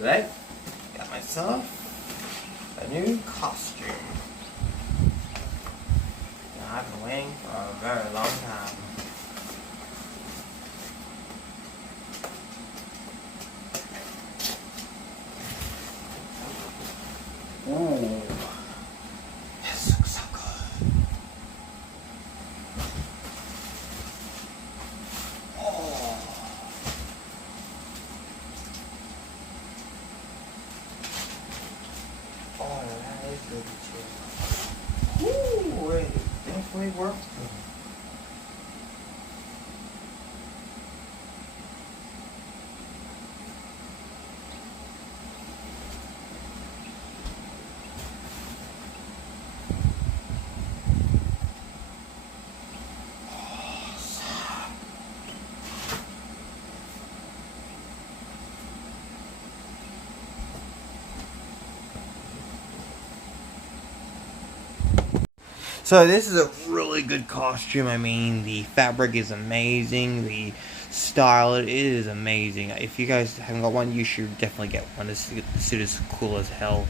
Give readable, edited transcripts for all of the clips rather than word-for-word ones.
today, got myself a new costume. Now, I've been waiting for a very long time. Ooh, this looks so good. Oh. Oh, that is good too. Ooh, it definitely works good. So this is a really good costume. I mean, the fabric is amazing. The style, it is amazing. If you guys haven't got one, you should definitely get one. The suit is cool as hell.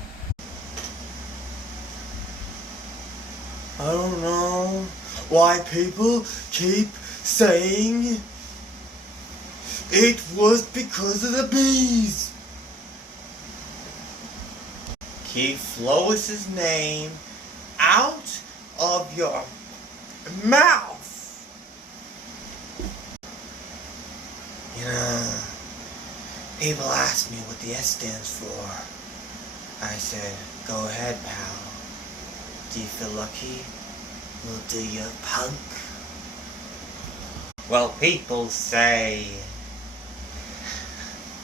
I don't know why people keep saying it was because of the bees. Keep Lois's name out of your mouth. You know, people ask me what the S stands for. I said, go ahead, pal. Do you feel lucky? We'll do you, punk. Well, people say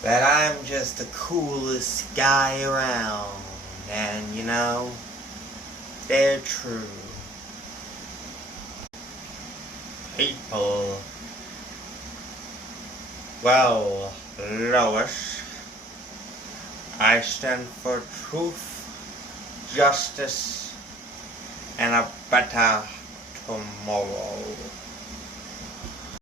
that I'm just the coolest guy around. And, you know, they're true. People. Well, Lois, I stand for truth, justice, and a better tomorrow.